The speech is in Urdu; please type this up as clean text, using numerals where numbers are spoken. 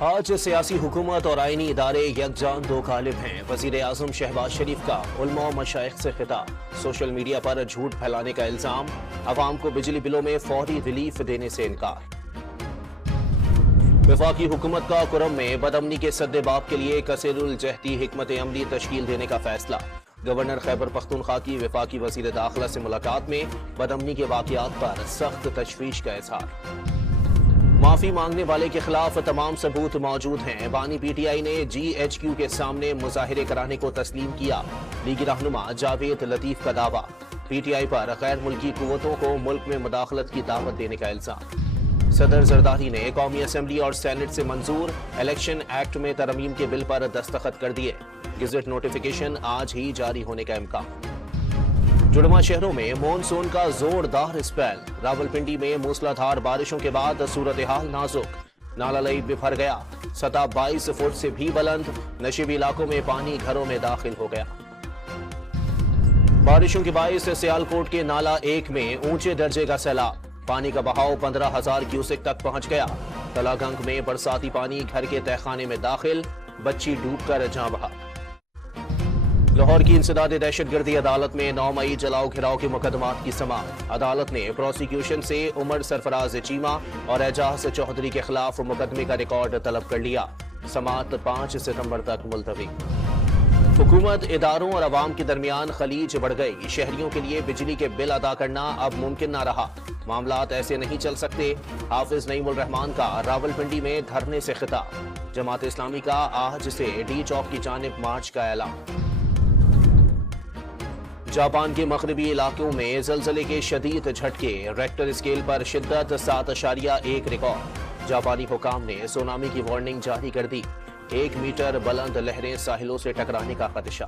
آج سیاسی حکومت اور آئینی ادارے یکجان دو غالب ہیں۔ وزیر اعظم شہباز شریف کا علماء و مشائخ سے خطاب، سوشل میڈیا پر جھوٹ پھیلانے کا الزام، عوام کو بجلی بلوں میں فوری ریلیف دینے سے انکار۔ وفاقی حکومت کا کرم میں بدامنی کے سدباب کے لیے کثیر الجہتی حکمت عملی تشکیل دینے کا فیصلہ۔ گورنر خیبر پختونخوا کی وفاقی وزیر داخلہ سے ملاقات میں بدامنی کے واقعات پر سخت تشویش کا اظہار۔ معافی مانگنے والے کے خلاف تمام ثبوت موجود ہیں، بانی پی ٹی آئی نے جی ایچ کیو کے سامنے مظاہرے کرانے کو تسلیم کیا۔ لیگی رہنما جاوید لطیف کا دعویٰ، پی ٹی آئی پر غیر ملکی قوتوں کو ملک میں مداخلت کی دعوت دینے کا الزام۔ صدر زرداری نے قومی اسمبلی اور سینٹ سے منظور الیکشن ایکٹ میں ترمیم کے بل پر دستخط کر دیے، گزٹ نوٹیفیکیشن آج ہی جاری ہونے کا امکان۔ جڑواں شہروں میں مونسون کا زوردار اسپیل، راولپنڈی میں موسلادھار بارشوں کے بعد صورتحال نازک، نالا لئی بھر گیا، سطح 22 فٹ سے بھی بلند، نشیبی علاقوں میں پانی گھروں میں داخل ہو گیا۔ بارشوں کے باعث سیالکوٹ کے نالا 1 میں اونچے درجے کا سیلاب، پانی کا بہاؤ 15,000 کیوسک تک پہنچ گیا۔ تلا گنگ میں برساتی پانی گھر کے تہخانے میں داخل، بچی ڈوب کر جاں بحق۔ لاہور کی انسداد دہشت گردی عدالت میں 9 مئی جلاؤ گھراؤ کے مقدمات کی سماعت۔ عدالت نے پروسیکیوشن سے عمر سرفراز چیمہ اور اعجاز چودھری کے خلاف مقدمے کا ریکارڈ طلب کر لیا۔ سماعت 5 ستمبر تک ملتوی۔ حکومت، اداروں اور عوام کے درمیان خلیج بڑھ گئی، شہریوں کے لیے بجلی کے بل ادا کرنا اب ممکن نہ رہا، معاملات ایسے نہیں چل سکتے۔ حافظ نعیم الرحمان کا راولپنڈی میں دھرنے سے خطاب۔ جماعت اسلامی کا آج سے ڈی چوک کی جانب مارچ کا اعلان۔ جاپان کے مغربی علاقوں میں زلزلے کے شدید جھٹکے، ریکٹر اسکیل پر شدت 7.1 ریکارڈ۔ جاپانی حکام نے سونامی کی وارننگ جاری کر دی، 1 میٹر بلند لہریں ساحلوں سے ٹکرانے کا خدشہ۔